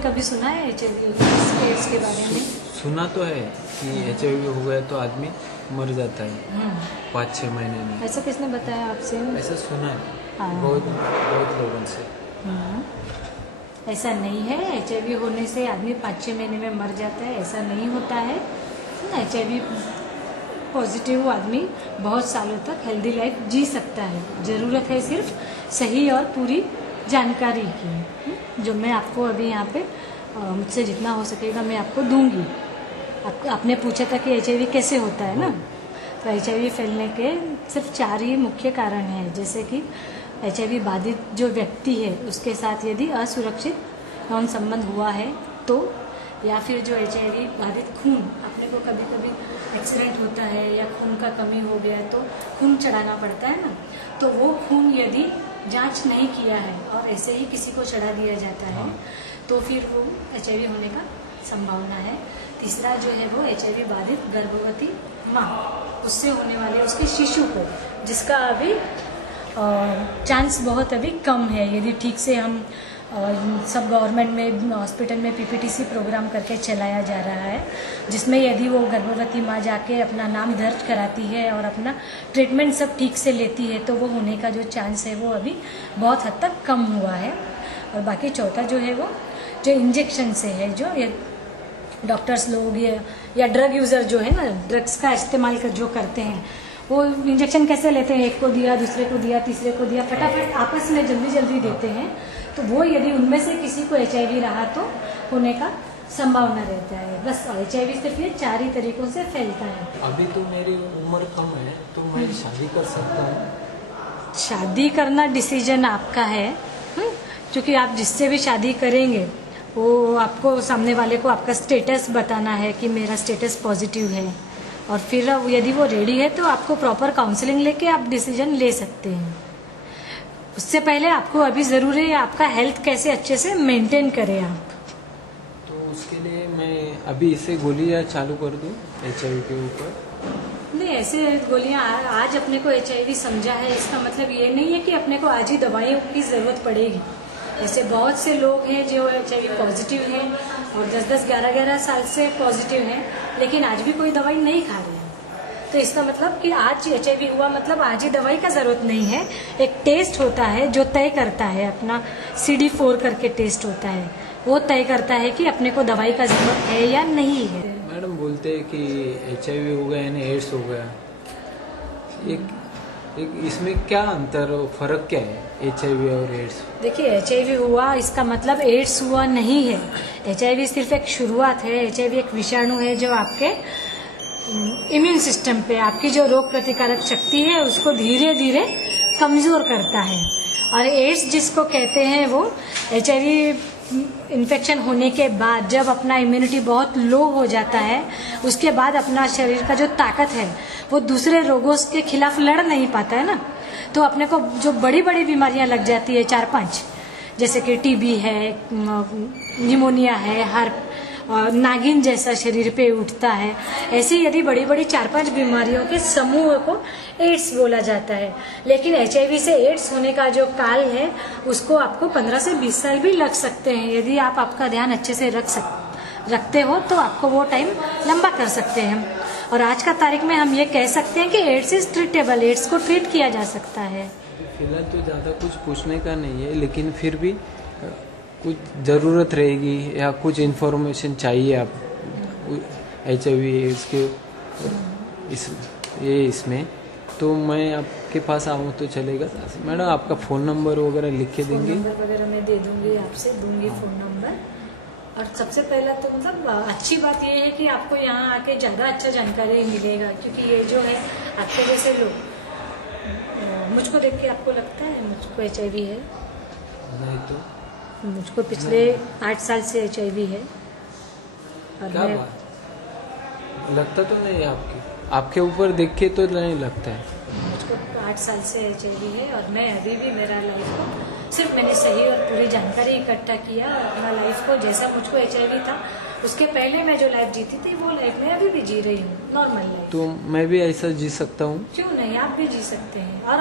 कभी सुना है HIV एड्स के बारे में? सुना तो है कि HIV हो गया तो आदमी मर जाता है 5-6 महीने में। ऐसा किसने बताया आपसे? ऐसा सुना है हाँ। बहुत लोगों से। ऐसा नहीं है, HIV होने से आदमी 5-6 महीने में मर जाता है, ऐसा नहीं होता है। HIV पॉजिटिव आदमी बहुत सालों तक हेल्दी लाइफ जी सकता है। ज़रूरत है सिर्फ सही और पूरी जानकारी की, जो मैं आपको अभी यहाँ पे मुझसे जितना हो सकेगा मैं आपको दूंगी। आपने पूछा था कि HIV कैसे होता है ना, तो HIV फैलने के सिर्फ 4 ही मुख्य कारण हैं। जैसे कि HIV बाधित जो व्यक्ति है उसके साथ यदि असुरक्षित यौन संबंध हुआ है तो, या फिर जो HIV बाधित खून, अपने को कभी कभी एक्सीडेंट होता है या खून का कमी हो गया तो खून चढ़ाना पड़ता है ना, तो वो खून यदि जांच नहीं किया है और ऐसे ही किसी को चढ़ा दिया जाता है तो फिर वो HIV होने का संभावना है। तीसरा जो है वो HIV बाधित गर्भवती माँ, उससे होने वाले उसके शिशु को, जिसका अभी चांस बहुत अभी कम है। यदि ठीक से हम सब गवर्नमेंट में हॉस्पिटल में PPTC प्रोग्राम करके चलाया जा रहा है, जिसमें यदि वो गर्भवती माँ जाके अपना नाम दर्ज कराती है और अपना ट्रीटमेंट सब ठीक से लेती है तो वो होने का जो चांस है वो अभी बहुत हद तक कम हुआ है। और बाकी चौथा जो है वो जो इंजेक्शन से है, जो डॉक्टर्स लोग या ड्रग यूज़र जो है ना, ड्रग्स का इस्तेमाल जो करते हैं, वो इंजेक्शन कैसे लेते हैं, एक को दिया, दूसरे को दिया, तीसरे को दिया, फटाफट आपस में जल्दी जल्दी देते हैं। तो वो यदि उनमें से किसी को HIV रहा तो होने का संभावना रहता है। बस HIV सिर्फ ये 4 ही तरीकों से फैलता है। अभी तो मेरी उम्र कम है तो मैं शादी कर सकता हूँ? शादी करना डिसीजन आपका है, क्योंकि आप जिससे भी शादी करेंगे वो आपको, सामने वाले को आपका स्टेटस बताना है कि मेरा स्टेटस पॉजिटिव है, और फिर यदि वो रेडी है तो आपको प्रॉपर काउंसलिंग लेके आप डिसीजन ले सकते हैं। उससे पहले आपको अभी ज़रूरी है आपका हेल्थ कैसे अच्छे से मेंटेन करें आप। तो उसके लिए मैं अभी इसे गोलियां चालू कर दूं HIV के ऊपर? नहीं, ऐसे गोलियां आज अपने को HIV समझा है, इसका मतलब ये नहीं है कि अपने को आज ही दवाइयों की ज़रूरत पड़ेगी। ऐसे बहुत से लोग हैं जो HIV पॉजिटिव हैं और 10-10, 11-11 साल से पॉजिटिव हैं, लेकिन आज भी कोई दवाई नहीं खा रहे हैं। तो इसका मतलब कि आज HIV हुआ मतलब आज ही दवाई का ज़रूरत नहीं है। एक टेस्ट होता है जो तय करता है, अपना CD4 करके टेस्ट होता है, वो तय करता है कि अपने को दवाई का ज़रूरत है या नहीं है। मैडम बोलते हैं कि HIV हो गया यानी एड्स हो गया, एक इसमें क्या अंतर, फर्क क्या है HIV और एड्स? देखिए, HIV हुआ इसका मतलब एड्स हुआ नहीं है। HIV सिर्फ एक शुरुआत है। HIV एक विषाणु है जो आपके इम्यून सिस्टम पे, आपकी जो रोग प्रतिकारक शक्ति है उसको धीरे धीरे कमजोर करता है। और एड्स जिसको कहते हैं वो HIV इन्फेक्शन होने के बाद जब अपना इम्यूनिटी बहुत लो हो जाता है, उसके बाद अपना शरीर का जो ताकत है वो दूसरे रोगों के खिलाफ लड़ नहीं पाता है ना, तो अपने को जो बड़ी बड़ी बीमारियां लग जाती है 4-5, जैसे कि TB है, निमोनिया है, नागिन जैसा शरीर पे उठता है, ऐसे यदि बड़ी बड़ी 4-5 बीमारियों के समूह को एड्स बोला जाता है। लेकिन HIV से एड्स होने का जो काल है उसको आपको 15 से 20 साल भी लग सकते हैं। यदि आप आपका ध्यान अच्छे से रखते हो तो आपको वो टाइम लंबा कर सकते हैं। और आज का तारीख में हम ये कह सकते हैं कि एड्स इज ट्रीटेबल, एड्स को ट्रीट किया जा सकता है। फिलहाल तो ज़्यादा कुछ पूछने का नहीं है, लेकिन फिर भी कुछ ज़रूरत रहेगी या कुछ इन्फॉर्मेशन चाहिए आप HIV एड्स के इसमें, तो मैं आपके पास आऊँ तो चलेगा? मैडम आपका फ़ोन नंबर वगैरह लिख के देंगे? फ़ोन नंबर वगैरह मैं दे दूंगी, आपसे दूंगी फ़ोन नंबर। और सबसे पहला तो मतलब अच्छी बात यह है कि आपको यहाँ आके ज़्यादा अच्छा जानकारी मिलेगा, क्योंकि ये जो है आपके जैसे लोग मुझको देख के आपको लगता है मुझको HIV है? नहीं तो मुझको पिछले 8 साल से HIV है। और क्या मैं बात, लगता तो नहीं आपके ऊपर देख के तो नहीं लगता है। मुझको 8 साल से HIV है और मैं अभी भी मेरा लाइफ को सिर्फ मैंने सही और पूरी जानकारी इकट्ठा किया और अपना लाइफ को जैसा मुझको HIV था उसके पहले मैं जो लाइफ जीती थी वो लाइफ मैं अभी भी जी रही हूँ, नॉर्मल लाइफ। तो मैं भी ऐसा जी सकता हूँ। क्यों नहीं, आप भी जी सकते हैं। और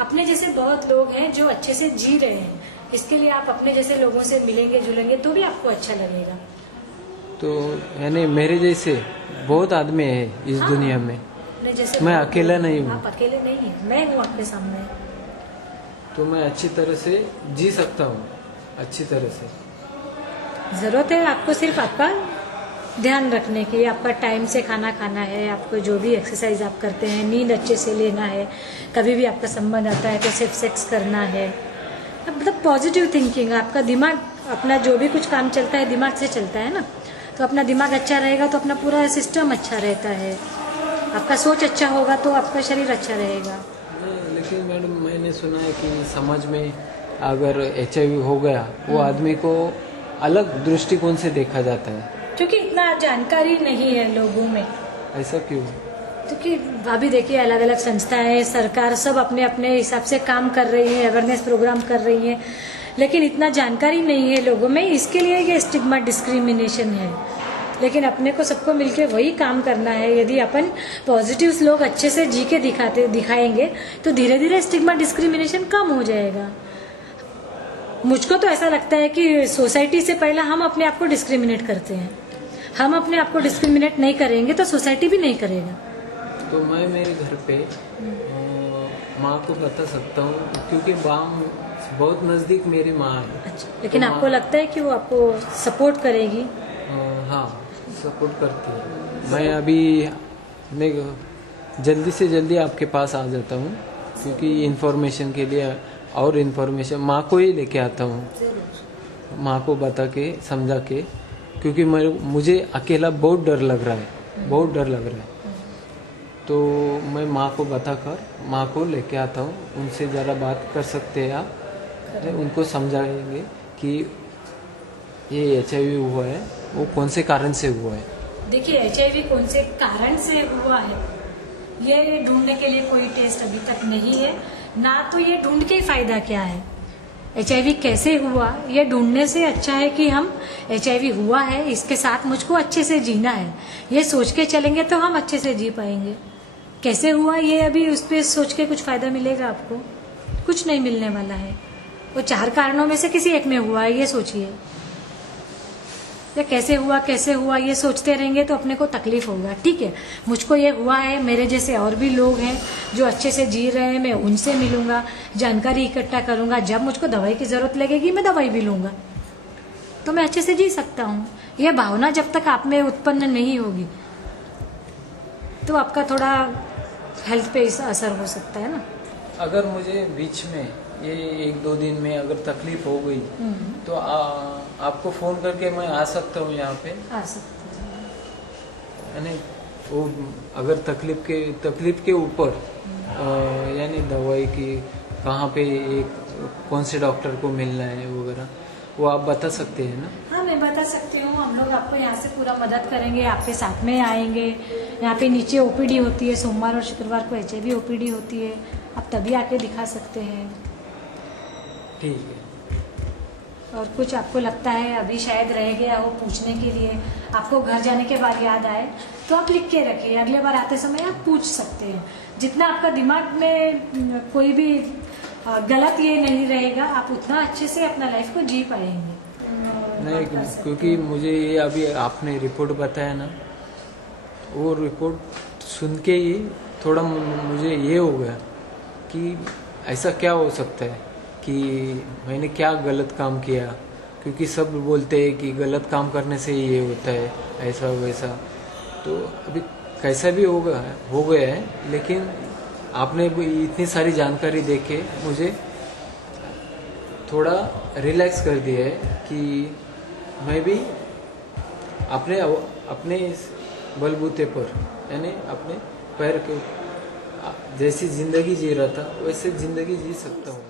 अपने जैसे बहुत लोग हैं जो अच्छे से जी रहे हैं, इसके लिए आप अपने जैसे लोगों से मिलेंगे जुलेंगे तो भी आपको अच्छा लगेगा। तो यानी मेरे जैसे बहुत आदमी है इस हाँ, दुनिया में, अपने जैसे मैं बहुत अकेला लोग हैं। नहीं हूँ। आप अकेले नहीं हैं, मैं हूँ आपके सामने। तो मैं अच्छी तरह से जी सकता हूँ, अच्छी तरह से। जरूरत है आपको सिर्फ आपका ध्यान रखने की, आपका टाइम से खाना खाना है, आपको जो भी एक्सरसाइज आप करते हैं, नींद अच्छे से लेना है, कभी भी आपका संबंध आता है तो सिर्फ सेक्स करना है, मतलब पॉजिटिव थिंकिंग। आपका दिमाग अपना जो भी कुछ काम चलता है दिमाग से चलता है ना, तो अपना दिमाग अच्छा रहेगा तो अपना पूरा सिस्टम अच्छा रहता है। आपका सोच अच्छा होगा तो आपका शरीर अच्छा रहेगा। लेकिन मैडम मैंने सुना है कि समाज में अगर HIV हो गया वो आदमी को अलग दृष्टिकोण से देखा जाता है, क्योंकि इतना जानकारी नहीं है लोगों में। ऐसा क्यों? क्योंकि अभी देखिए अलग अलग संस्थाएं, सरकार सब अपने अपने हिसाब से काम कर रही है, अवेयरनेस प्रोग्राम कर रही है, लेकिन इतना जानकारी नहीं है लोगों में, इसके लिए ये स्टिग्मा डिस्क्रिमिनेशन है। लेकिन अपने को सबको मिलके वही काम करना है। यदि अपन पॉजिटिव लोग अच्छे से जी के दिखाएंगे तो धीरे धीरे स्टिग्मा डिस्क्रिमिनेशन कम हो जाएगा। मुझको तो ऐसा लगता है कि सोसाइटी से पहले हम अपने आप को डिस्क्रिमिनेट करते हैं। हम अपने आप को डिस्क्रिमिनेट नहीं करेंगे तो सोसाइटी भी नहीं करेगा। तो मैं मेरे घर पे माँ को बता सकता हूँ, क्योंकि बहुत नज़दीक मेरी माँ है। अच्छा, लेकिन तो आपको लगता है कि वो आपको सपोर्ट करेगी? हाँ, सपोर्ट करती है। मैं अभी मैं जल्दी से जल्दी आपके पास आ जाता हूँ, क्योंकि इन्फॉर्मेशन के लिए और इन्फॉर्मेशन माँ को ही लेके आता हूँ, माँ को बता के समझा के, क्योंकि मुझे अकेला बहुत डर लग रहा है, बहुत डर लग रहा है। तो मैं माँ को बताकर माँ को लेके आता हूँ, उनसे ज़रा बात कर सकते हैं आप, उनको समझाएंगे कि ये HIV हुआ है वो कौन से कारण से हुआ है। देखिए HIV कौन से कारण से हुआ है ये ढूंढने के लिए कोई टेस्ट अभी तक नहीं है ना, तो ये ढूंढ के फायदा क्या है। HIV कैसे हुआ ये ढूंढने से अच्छा है कि हम HIV हुआ है, इसके साथ मुझको अच्छे से जीना है, ये सोच के चलेंगे तो हम अच्छे से जी पाएंगे। कैसे हुआ ये अभी उस पर सोच के कुछ फायदा मिलेगा आपको? कुछ नहीं मिलने वाला है। वो 4 कारणों में से किसी एक में हुआ है, ये सोचिए। ये कैसे हुआ ये सोचते रहेंगे तो अपने को तकलीफ होगा। ठीक है, मुझको ये हुआ है, मेरे जैसे और भी लोग हैं जो अच्छे से जी रहे हैं, मैं उनसे मिलूंगा, जानकारी इकट्ठा करूंगा, जब मुझको दवाई की जरूरत लगेगी मैं दवाई भी लूंगा, तो मैं अच्छे से जी सकता हूँ। यह भावना जब तक आप में उत्पन्न नहीं होगी तो आपका थोड़ा हेल्थ पे असर हो सकता है ना। अगर मुझे बीच में ये 1-2 दिन में अगर तकलीफ हो गई तो आपको फोन करके मैं आ सकता हूँ यहाँ पे? आ सकते हैं। यानी वो अगर तकलीफ के ऊपर यानी दवाई की कहाँ पे कौन से डॉक्टर को मिलना है वगैरह, वो आप बता सकते हैं ना? हाँ, मैं बता सकती हूँ। हम लोग आपको यहाँ से पूरा मदद करेंगे, आपके साथ में आएंगे। यहाँ पे नीचे OPD होती है, सोमवार और शुक्रवार को HIV OPD होती है, आप तभी आके दिखा सकते हैं। ठीक है। और कुछ आपको लगता है अभी शायद रह गया हो पूछने के लिए, आपको घर जाने के बाद याद आए तो आप लिख के रखिए, अगले बार आते समय आप पूछ सकते हैं। जितना आपका दिमाग में कोई भी गलत ये नहीं रहेगा, आप उतना अच्छे से अपना लाइफ को जी पाएंगे। नहीं, क्योंकि मुझे ये अभी आपने रिपोर्ट बताया ना, वो रिपोर्ट सुन के ही थोड़ा मुझे ये हो गया कि ऐसा क्या हो सकता है कि मैंने क्या गलत काम किया, क्योंकि सब बोलते हैं कि गलत काम करने से ये होता है, ऐसा वैसा। तो अभी कैसा भी हो गया है, लेकिन आपने इतनी सारी जानकारी देके मुझे थोड़ा रिलैक्स कर दिया है कि मैं भी अपने इस बलबूते पर, यानी अपने पैर के जैसी ज़िंदगी जी रहा था वैसे ज़िंदगी जी सकता हूँ।